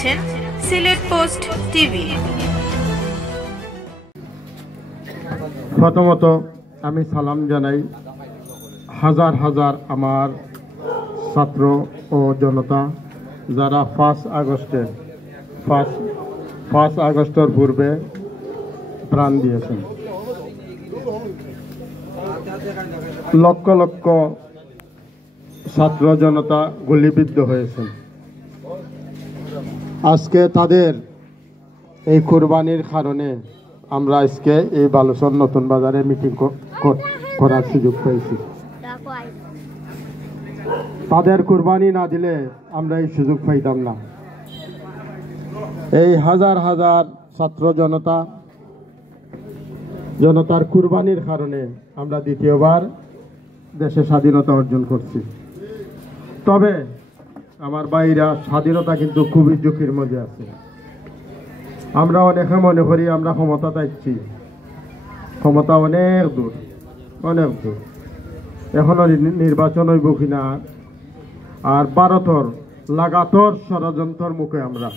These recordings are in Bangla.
দেখছেন সিলেট পোস্ট টিভি। প্রথমত আমি সালাম জানাই হাজার হাজার আমার ছাত্র ও জনতা যারা 5 আগস্টের পূর্বে প্রাণ দিয়েছেন। লক্ষ লক্ষ ছাত্র জনতা গুলিবিদ্ধ হয়েছেন। আজকে তাদের এই কুরবানির কারণে আমরা আজকে এই বালুচর নতুন বাজারে মিটিং করার সুযোগ পেয়েছি। তাদের কুরবানি না দিলে আমরা এই সুযোগ পাইতাম না। এই হাজার হাজার ছাত্র জনতার কুরবানির কারণে আমরা দ্বিতীয়বার দেশে স্বাধীনতা অর্জন করছি। তবে আমার ভাইরা, স্বাধীনতা কিন্তু খুবই ঝুঁকির মধ্যে আছে। আমরা অনেকে মনে করি আমরা ক্ষমতা চাইছি, ক্ষমতা অনেক দূর। এখনো নির্বাচন হইব কিনা, আর ভারতের লাগাতর ষড়যন্ত্রের মুখে আমরা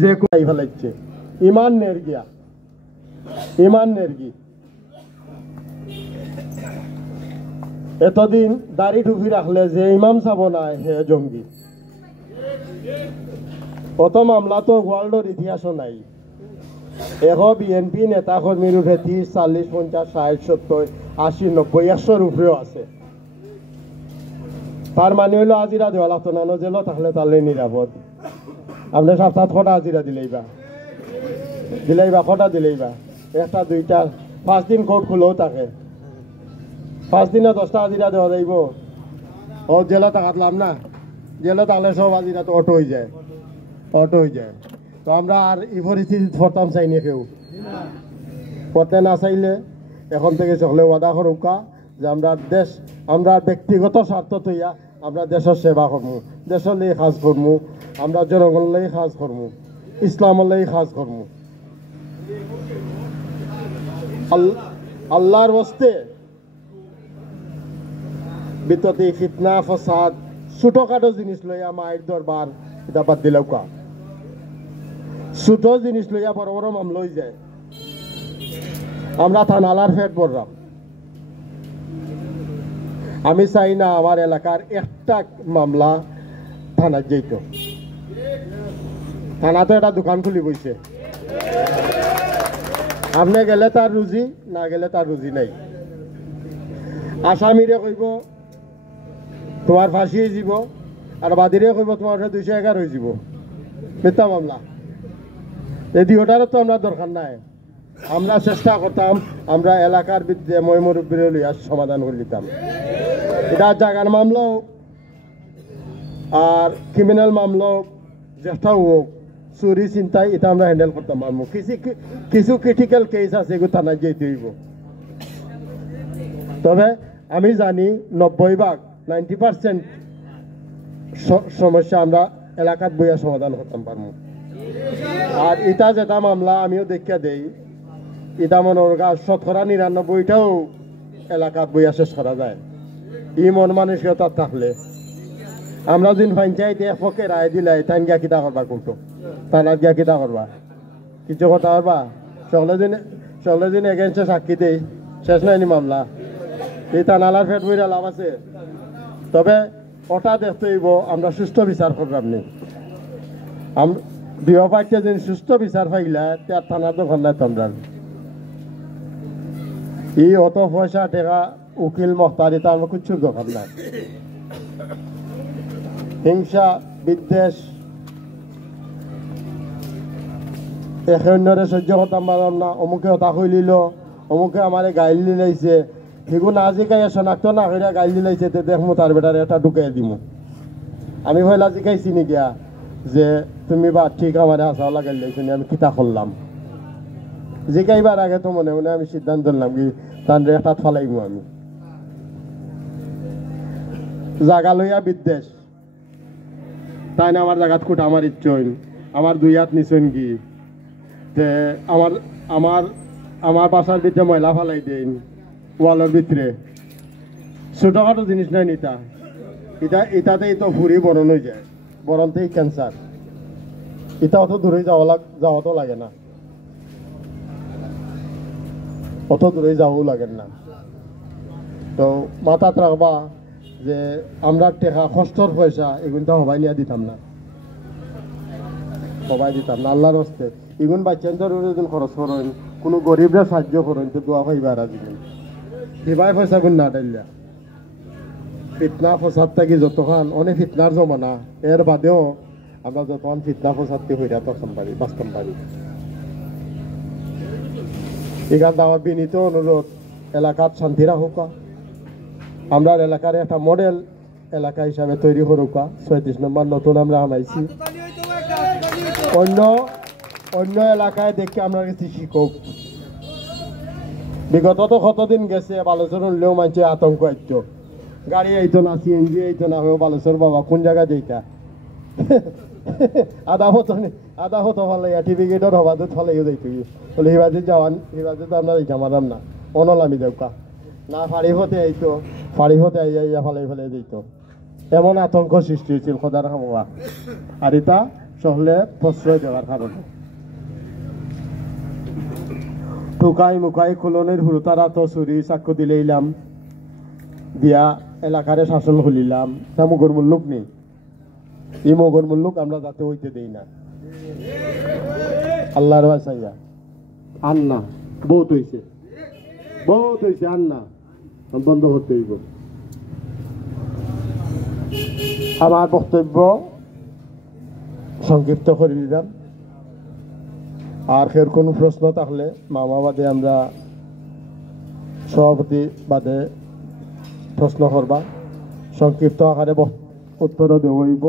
যে কোথায় ফেলাইছে। ইমান নেরগি এতদিন দাড়ি টুপি রাখলে যে ইমাম চাব না হে জঙ্গি। অত মামলা তো ওয়ার্ল্ডের ইতিহাসও নাই। বিএনপি নেতা কর্মীর উঠে 30, 40, 50, 60, 70, 80, 90, 100 উপরেও আছে। তার মানে হইলো আজিরা দেওয়া লাগতো না, জেল থাকলে তাহলে নিরাপদ। আপনি সপ্তাহ কটা আজিরা দিলেইবা কটা দিলেইবা, 1টা 2টা 5 দিন কোর্ট খুলেও থাকে। 5 দিনে 10টা আজিরা দেওয়া যাইব। জেলে থাকাতলাম না, জেলে থাকলে সব আজিরা তো অটো হয়ে যায়। তো আমরা আর এই পরিস্থিতি পড়তাম চাইনি, কেউ পড়তে না চাইলে এখন থেকে সকলে ওয়াদা করুকা যে আমরা ব্যক্তিগত স্বার্থ তৈয়া আমরা দেশের সেবা করবো, দেশের লাই কাজ করবো, আমরা জনগণের লাই কাজ করবো, ইসলামের লাই কাজ করবো। আল্লাহর বস্তে বিততি ফিতনা ফসাদ ছোটখাটো জিনিস লইয়া মায়ের দরবার এটা বাদ দিলেও কা, ছোট জিনিস লইয়া বড় বড় মামলা হয়ে যায়। আমরা থানালার ফেট পড়লাম। আমি চাই না আমার এলাকার একটা মামলা থানার যেত। থানাতে একটা দোকান খুলি বইছে, আপনি গেলে তার রুজি, না গেলে তার রুজি নাই। আসামিরে কইব তোমার ফাঁসি হয়ে যাব, আর বাদীরে কইব তোমার 211 হয়ে যাব। মিথ্যা মামলা। এই দুটারও তো আমরা দরকার নাই। আমরা চেষ্টা করতাম আমরা এলাকার বিরুদ্ধে মই মুরব্বীরে লইয়া সমাধান করে দিতাম। এটা জাগার মামলা হোক আর ক্রিমিনাল মামলা হোক, যেটাও হোক, চুরি চিন্তায় এটা আমরা হ্যান্ডেল করতাম পারবো। কিছু ক্রিটিক্যাল কেস আছে, এগুলো থানায় যেতে হইব। তবে আমি জানি 90% সমস্যা আমরা এলাকাত বইয়া সমাধান করতাম পারবো। আর এটা যেটা মামলা আমিও দেখিয়া দেই, এটা মনে হয় 99% এলাকাত বইয়া শেষ করা যায়। মন মানসিকতা থাকলে আমরা দিন পঞ্চায়েত এক পক্ষে রায় দিলাই, তাই গিয়া কিতা করবা, কোনটো থানাত গিয়া কিতা করবা, কিছু কথা পারবা? সকলে দিন এগেন্সে সাক্ষী দেই, শেষ নাইনি মামলা। এই থানালার ফেট বইরা লাভ আছে। তবে ওটা দেখতে হইব আমরা সুস্থ বিচার করলাম নি। দুই পার্টিতে যদি সুস্থ বিচার পাইলা তার থানার তো ঘর নাই তোমরা। এই অত পয়সা টেকা উকিল মহতারি তো আমার কিচ্ছুর দরকার নাই। হিংসা বিদ্বেষ একে অন্যরে সহ্য করতাম পারলাম না। অমুকে হতা হয়ে লিল, অমুকে আমার গাইল দিলাইছে, সেগুলো না জিকাইয়া শনাক্ত না করে গাইল দিলাইছে, দেখবো তার বেটারে একটা ঢুকাই দিব। আমি পয়লা জিকাইছি নি গিয়া যে তুমি বা ঠিক আমার হাসাও লাগাই লাইছো, আমি কিতা করলাম। জিকাইবার আগে তো মনে মনে আমি সিদ্ধান্ত নিলাম কি তার একটা ফালাইব। আমি জাগা লইয়া বিদ্বেষ, তাই না আমার জায়গাত খুঁট আমার ইচ্ছন, আমার 2 হাত নিছেন কি আমার বাসার ভিতরে ময়লা ফালাই দেন ওয়ালের ভিতরে। ছোটখাটো জিনিস নাই নিতা, এটাতেই তো ফুরি বরণ হয়ে যায়। বরন্তেই ক্যান্সার, এটা অত দূরে যাওয়া তো লাগে না, অত দূরে যাওয়াও লাগে না। তো মাথাত রাখবা যে আমরা টেকা কষ্টর পয়সা এগুলো সবাই নিয়ে দিতাম না, সবাই দিতাম না আল্লাহর হস্তে। এগুন বাচ্চাদের যদি খরচ করেন, কোনো গরিবরা সাহায্য করেন, তো দোয়া পাইবা আর দিবেন দিবাই পয়সা গুণ না ডাইলা। ফিতনা ফসাদ থাকি যতক্ষণ অনেক ফিতনার জমানা, এর বাদেও আমরা যতক্ষণ ফিতনা ফসাদকে হইয়া তখন পারি, বাঁচতাম পারি। এখান আমার বিনীত অনুরোধ, এলাকার শান্তি রাখুকা, আমরা এলাকার একটা মডেল এলাকা হিসাবে তৈরি করুকা। 36 নম্বর নতুন আমরা আনাইছি, অন্য এলাকায় দেখে আমরা গেছি শিক্ষক। বিগত তো কতদিন গেছে, বালেশ্বর উঠলেও মানছে আতঙ্ক আইত, গাড়ি আইতো না, সিএনজি আইতো না, হয়েও বালেশ্বর বাবা কোন জায়গায় যেটা আধা হতো ফালাইয়া টিভি গেটর হবা তো ফালাইও যাইতো, বলে হিবাজে যাওয়ান, হিবাজে তো আমরা যাইতাম আরাম না, অনলামি যাওকা না, ফাড়ি হতে আইতো, ফাড়ি হতে আইয়া ফালাই ফেলাই যেত। এমন আতঙ্ক সৃষ্টি হয়েছিল খোদার হামুয়া, আর এটা সহলে প্রশ্রয় দেওয়ার কারণে। টুকাই মুকাই খুলনের হুরুতারা তো চুরি চাক্কু দিলেইলাম, দিয়া এলাকারে শাসন খুলিলাম, তা মুগর মুল্লুক নেই। এই মগর মুল্লুক আমরা যাতে হইতে দেই না, আল্লাহর বাসাইয়া আন্না বহুত হয়েছে, বহুত হয়েছে, আন্না বন্ধ করতে হইব। আমার বক্তব্য সংক্ষিপ্ত করে দিলাম, আর ফের কোনো প্রশ্ন থাকলে মামা বাদে আমরা সভাপতি বাদে প্রশ্ন করবা, সংক্ষিপ্ত আকারে উত্তরও দেওয়া হইব।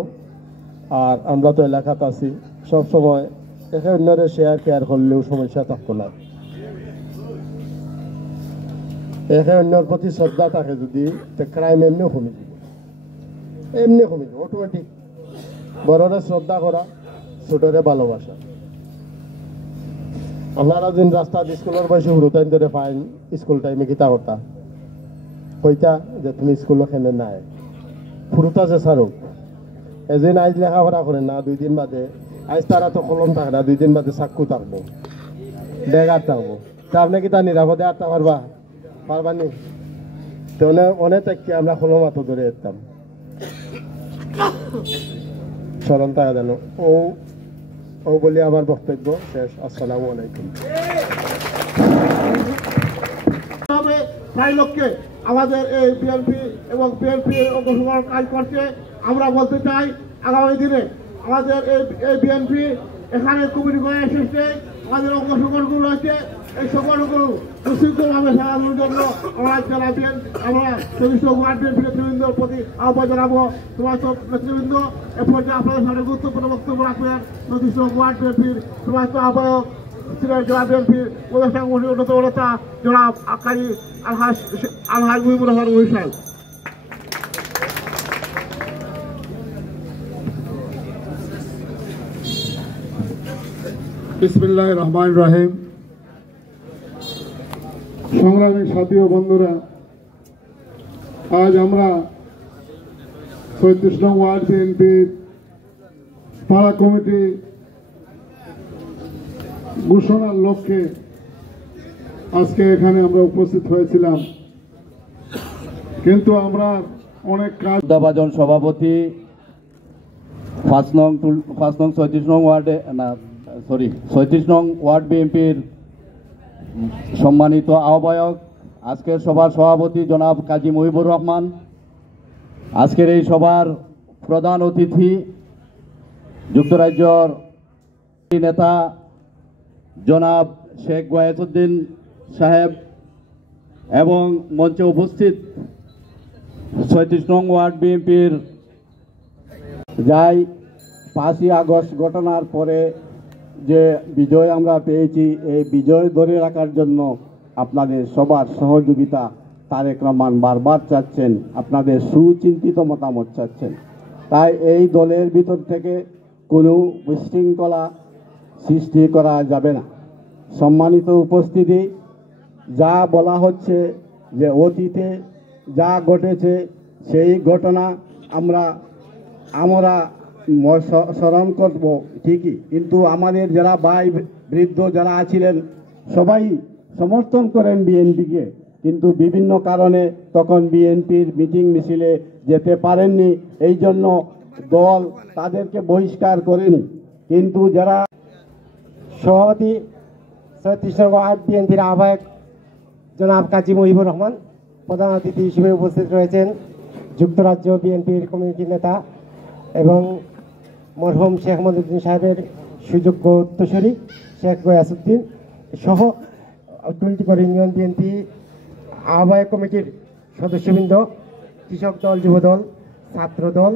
আর আমরা তো এলাকাতে আছি, সবসময় একে অন্যরে কেয়ার করলেও সমস্যা থাকতো না। একে অন্যর প্রতি শ্রদ্ধা থাকে যদি, ক্রাইম এমনিও কমে যাবে, এমনি কমে যাবে অটোমেটিক। বড়রে শ্রদ্ধা করা, ছোটরে ভালোবাসা। আপনারা দিন রাস্তা স্কুলের বয়সে হুড়ো টাইম ধরে পাইন, স্কুল টাইমে কিতা কথা কইতা যে তুমি স্কুল খেলে নাই ফুরুতা যে সারুক, এদিন আজ লেখাপড়া করেন না, 2 দিন বাদে আজ তারা তো কলম থাকে না, 2 দিন বাদে চাক্কু থাকবো, বেগার থাকবো। তা আপনি কি তা নিরাপদে আটটা পারবানি? তো অনেক থেকে আমরা কলম হাত ধরে যেতাম, স্মরণ থাকে জানো। ও বলি আমার বক্তব্য শেষ। আসসালামু আলাইকুম। প্রায় লোককে আমাদের এই বিএনপি এবং বিএনপি অংশগ্রহণ কাজ করছে। আমরা বলতে চাই আগামী দিনে আমাদের এই বিএনপি এখানে কমিটি করে এসেছে, আমাদের অংশগ্রহণগুলো রয়েছে, এই সকলগুলো সুশৃঙ্খলভাবে সারানোর জন্য আমরা আমরা 24 ওয়ার্ড বিএনপি নেতৃবৃন্দর প্রতি আহ্বান জানাবো। তোমার সব নেতৃবৃন্দ এ পর্যায়ে আপনাদের সামনে গুরুত্বপূর্ণ বক্তব্য রাখবেন 24 ওয়ার্ড বিএনপির সমস্ত আহ্বায়ক সিনিয়র জেলা বিএনপির প্রদেশা কমিটির অন্যতম নেতা জনাব আকারি আলহাজ মুহিবুর রহমান মহিষাল। বিসমিল্লাহির রহমানির রহিম। সংগ্রামী সাথী ও বন্ধুরা, আজ আমরা 34 নং ওয়ার্ড বিএনপির পাড়া কমিটি ঘোষণার লক্ষ্যে আজকে এখানে আমরা উপস্থিত হয়েছিলাম, কিন্তু আমরা অনেক কাজ। দাবাজন সভাপতি 5 নং 36 নং ওয়ার্ডে না 36 নং ওয়ার্ড বিএনপির সম্মানিত আহ্বায়ক, আজকের সভার সভাপতি জনাব কাজী মুহিবুর রহমান, আজকের এই সভার প্রধান অতিথি যুক্তরাজ্যর নেতা জনাব শেখ গয়াসউদ্দিন সাহেব এবং মঞ্চে উপস্থিত 36 নং ওয়ার্ড বিএনপির যাই 5ই আগস্ট ঘটনার পরে যে বিজয় আমরা পেয়েছি, এই বিজয় ধরে রাখার জন্য আপনাদের সবার সহযোগিতা তারেক রহমান বারবার চাচ্ছেন, আপনাদের সুচিন্তিত মতামত চাচ্ছেন। তাই এই দলের ভিতর থেকে কোনো বিশৃঙ্খলা সৃষ্টি করা যাবে না। সম্মানিত উপস্থিতি, যা বলা হচ্ছে যে অতীতে যা ঘটেছে সেই ঘটনা আমরা স্মরণ করব ঠিকই, কিন্তু আমাদের যারা ভাই বৃদ্ধ যারা আছিলেন সবাই সমর্থন করেন বিএনপিকে, কিন্তু বিভিন্ন কারণে তখন বিএনপির মিটিং মিছিলে যেতে পারেননি, এই জন্য দল তাদেরকে বহিষ্কার করেনি। কিন্তু যারা সভাপতি ৩৬ নং ওয়ার্ড বিএনপির আহ্বায়ক জনাব কাজী মহিবুর রহমান, প্রধান অতিথি হিসেবে উপস্থিত রয়েছেন যুক্তরাজ্য বিএনপির কমিটি নেতা এবং মরহুম শেখ মনিরুদ্দিন সাহেবের সুযোগ্য উত্তরসূরি শেখ গয়াসুদ্দিন সহ 24 ইউনিয়ন বিএনপি আহ্বায়ক কমিটির সদস্যবৃন্দ, কৃষক দল, যুব দল, ছাত্র দল,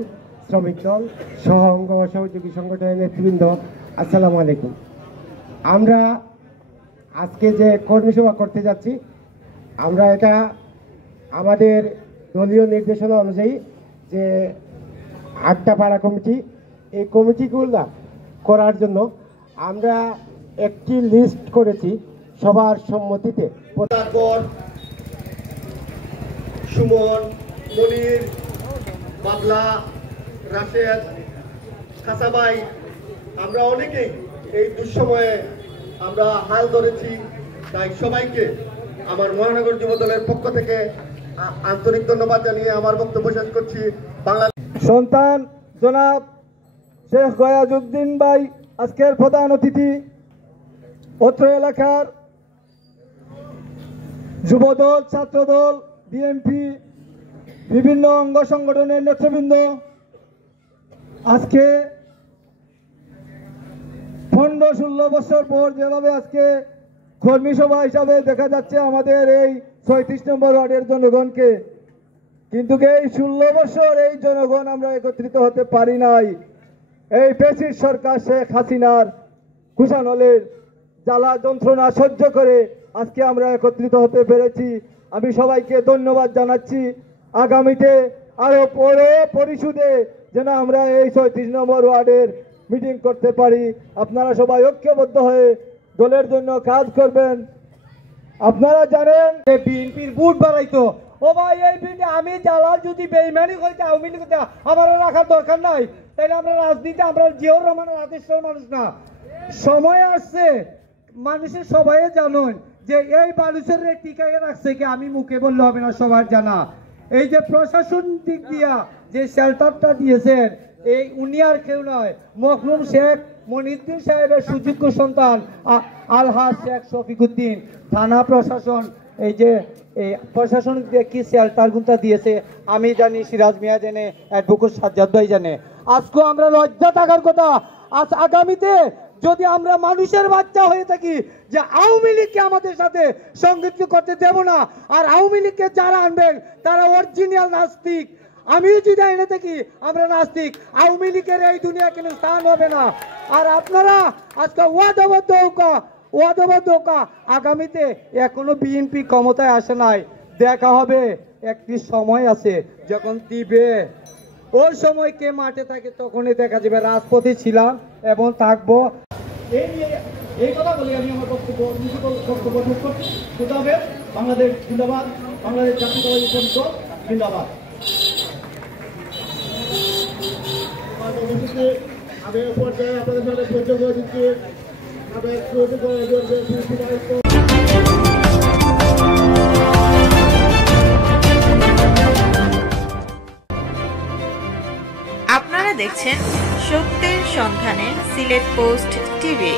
শ্রমিক দল সহ অঙ্গ সহযোগী সংগঠনের নেতৃবৃন্দ, আসসালামু আলাইকুম। আমরা আজকে যে কর্মী সভা করতে যাচ্ছি, আমরা এটা আমাদের দলীয় নির্দেশনা অনুযায়ী যে 8টা পাড়া কমিটি, এই কমিটিগুলো করার জন্য আমরা একটি লিস্ট করেছি সবার সম্মতিতে। সুমন, মনির, বাবলা, রাশেদ, খাসাবাই, আমরা অনেকেই এই দুঃসময়ে আমরা হাল ধরেছি। তাই সবাইকে আমার মহানগর যুব দলের পক্ষ থেকে আন্তরিক ধন্যবাদ জানিয়ে আমার বক্তব্য শেষ করছি। বাংলাদেশ সন্তান জনাব শেখ গয়াসউদ্দিন ভাই আজকের প্রধান অতিথি, অত্র এলাকার যুবদল, ছাত্রদল, বিএনপি, বিভিন্ন অঙ্গ সংগঠনের নেতৃবৃন্দ, আজকে 15-16 বছর পর যেভাবে আজকে কর্মী সভা হিসাবে দেখা যাচ্ছে আমাদের এই 36 নম্বর ওয়ার্ডের জনগণকে, কিন্তু এই 16 বছর এই জনগণ আমরা একত্রিত হতে পারি নাই। এই ফ্যাসিস্ট সরকার শেখ হাসিনার কুশানলের জ্বালা যন্ত্রণা সহ্য করে আজকে আমরা একত্রিত হতে পেরেছি। আমি সবাইকে ধন্যবাদ জানাচ্ছি। আগামীতে আরো বড় পরিষদে যেন আমরা এই 36 নম্বর ওয়ার্ডের মিটিং করতে পারি। আপনারা সবাই ঐক্যবদ্ধ হয়ে দলের জন্য কাজ করবেন। আপনারা জানেন যে বিএনপির বুট বাড়াইতো, ও ভাই এই বিএনপি আমি জ্বালার যদি বেইমানি করতে আওয়ামী লীগ করতে আমার রাখার দরকার নাই, তাইলে আমরা রাজনীতি আমরা জিয়াউর রহমানের আদেশের মানুষ না। সময় আসছে, মানুষের সবাই জানেন যে এই মানুষের টিকায় রাখছে কি আমি মুখে বললে হবে না, সবার জানা। এই যে প্রশাসন দিক দিয়া যে শেল্টারটা দিয়েছেন, এই উনি আর কেউ নয়, মখলুম শেখ মনিরুদ্দিন সাহেবের সুযোগ্য সন্তান আলহাজ শেখ শফিকুদ্দিন। থানা প্রশাসন এই যে এই প্রশাসন কি শেল্টারগুলো দিয়েছে আমি জানি, সিরাজ মিয়া জানে, অ্যাডভোকেট সাজ্জাদ ভাই জানে। আজকে আমরা লজ্জা থাকার কথা। আজ আগামীতে যদি আমরা মানুষের বাচ্চা হয়ে থাকি যে আওয়ামী লীগকে আমাদের সাথে সংযুক্ত করতে দেব না, আর আওয়ামী লীগকে যারা আনবেন তারা অরিজিনাল নাস্তিক। আমিও যদি এনে থাকি আমরা নাস্তিক, আওয়ামী লীগের এই দুনিয়া কোনো স্থান হবে না। আর আপনারা আজকে ওয়াদাবদ্ধ হোকা, আগামীতে এখনো বিএনপি ক্ষমতায় আসে নাই, দেখা হবে। একটি সময় আছে যখন দিবে, ওই সময় কে মাঠে থাকে তখনই দেখা যাবে। রাজপথে ছিলাম এবং থাকবো। এই কথা বলি আমি আমার বক্তব্য শেষ করছি। বাংলাদেশ জিন্দাবাদ, বাংলাদেশ জাতীয়তাবাদী পরিষদ জিন্দাবাদ। আমি পর্যায়ে আপনাদের সাথে পরিচয় করে দিচ্ছি। আপনারা দেখছেন সত্যের সন্ধানে সিলেট পোস্ট টিভি।